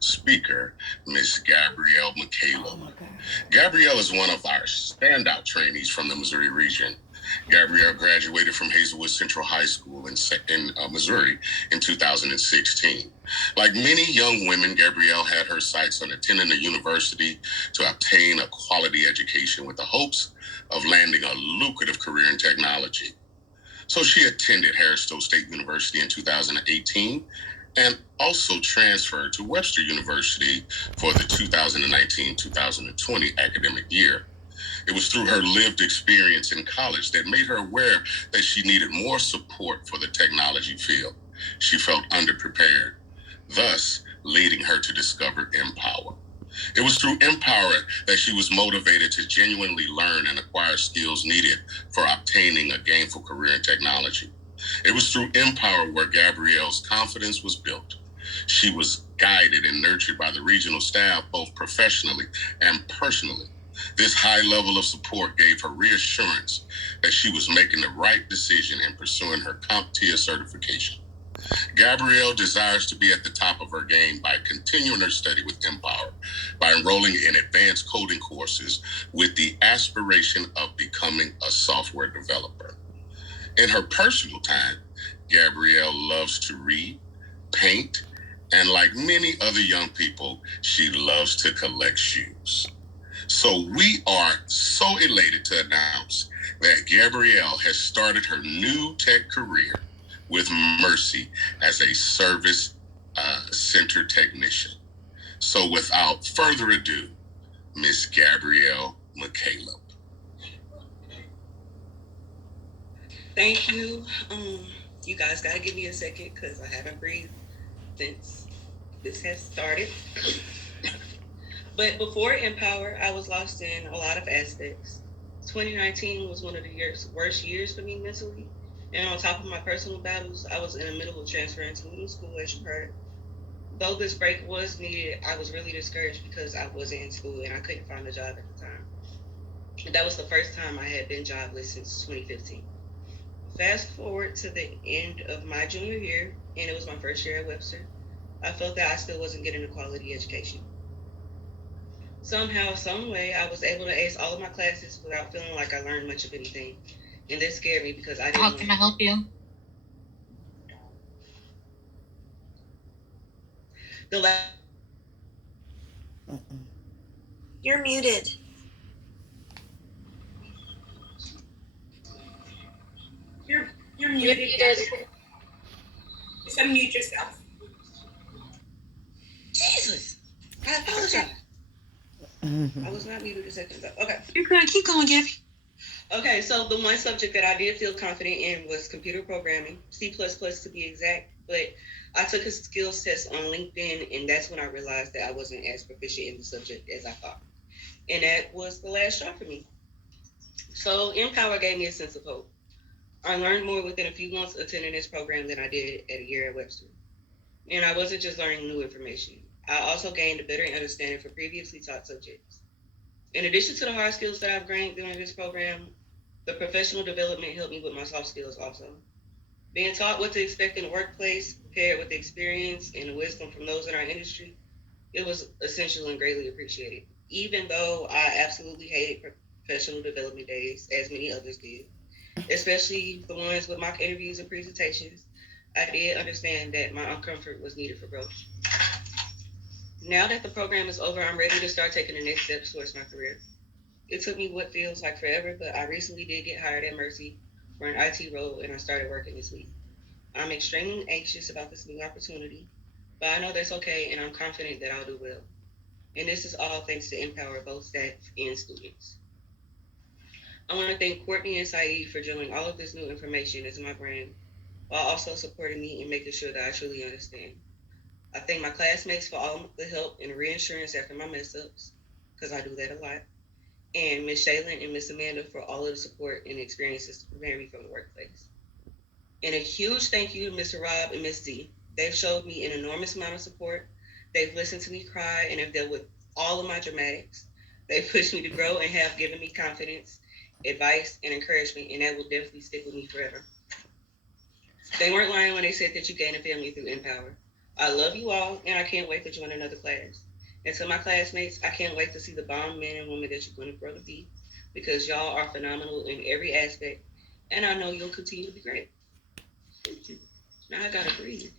speaker, Miss Gabrielle McCaleb. Gabrielle is one of our standout trainees from the Missouri region. Gabrielle graduated from Hazelwood Central High School in Missouri in 2016. Like many young women, Gabrielle had her sights on attending a university to obtain a quality education with the hopes of landing a lucrative career in technology. So she attended Harrisville State University in 2018 and also transferred to Webster University for the 2019-2020 academic year. It was through her lived experience in college that made her aware that she needed more support for the technology field. She felt underprepared, thus leading her to discover NPower. It was through NPower that she was motivated to genuinely learn and acquire skills needed for obtaining a gainful career in technology. It was through NPower where Gabrielle's confidence was built. She was guided and nurtured by the regional staff, both professionally and personally. This high level of support gave her reassurance that she was making the right decision in pursuing her CompTIA certification. Gabrielle desires to be at the top of her game by continuing her study with NPower, by enrolling in advanced coding courses with the aspiration of becoming a software developer. In her personal time, Gabrielle loves to read, paint, and like many other young people, she loves to collect shoes. So we are so elated to announce that Gabrielle has started her new tech career with Mercy as a service center technician. So without further ado, Miss Gabrielle McCaleb. Thank you. You guys gotta give me a second because I haven't breathed since this has started. But before Empower, I was lost in a lot of aspects. 2019 was one of the worst years for me mentally. And on top of my personal battles, I was in the middle of transferring to a new school, as you heard. Though this break was needed, I was really discouraged because I wasn't in school and I couldn't find a job at the time. And that was the first time I had been jobless since 2015. Fast forward to the end of my junior year, and it was my first year at Webster. I felt that I still wasn't getting a quality education. Somehow, some way, I was able to ace all of my classes without feeling like I learned much of anything. And this scared me because I didn't. How can I help you? The la- You're muted. You're muted. Just unmute yourself. Jesus! I apologize. I was not muted a second ago. Okay. You're good. Keep going, Gabby. Okay, so the one subject that I did feel confident in was computer programming, C++ to be exact. But I took a skills test on LinkedIn, and that's when I realized that I wasn't as proficient in the subject as I thought. And that was the last straw for me. So Empower gave me a sense of hope. I learned more within a few months attending this program than I did at a year at Webster. And I wasn't just learning new information. I also gained a better understanding for previously taught subjects. In addition to the hard skills that I've gained during this program, the professional development helped me with my soft skills also. Being taught what to expect in the workplace, paired with the experience and the wisdom from those in our industry, it was essential and greatly appreciated. Even though I absolutely hated professional development days, as many others did, especially the ones with mock interviews and presentations, I did understand that my uncomfort was needed for growth. Now that the program is over, I'm ready to start taking the next steps towards my career. It took me what feels like forever, but I recently did get hired at Mercy for an IT role and I started working this week. I'm extremely anxious about this new opportunity, but I know that's okay and I'm confident that I'll do well. And this is all thanks to Empower both staff and students. I want to thank Courtney and Saeed for drilling all of this new information into my brain while also supporting me and making sure that I truly understand. I thank my classmates for all the help and reassurance after my mess ups, because I do that a lot, and Miss Shaylin and Miss Amanda for all of the support and experiences to prepare me for the workplace. And a huge thank you to Mr. Rob and Miss D. They've showed me an enormous amount of support. They've listened to me cry and have dealt with all of my dramatics. They've pushed me to grow and have given me confidence, advice, and encouragement, and that will definitely stick with me forever. They weren't lying when they said that you gain a family through Empower. I love you all, and I can't wait to join another class. And to my classmates, I can't wait to see the bomb men and women that you're going to grow to be, because y'all are phenomenal in every aspect, and I know you'll continue to be great. Thank you. Now I gotta breathe.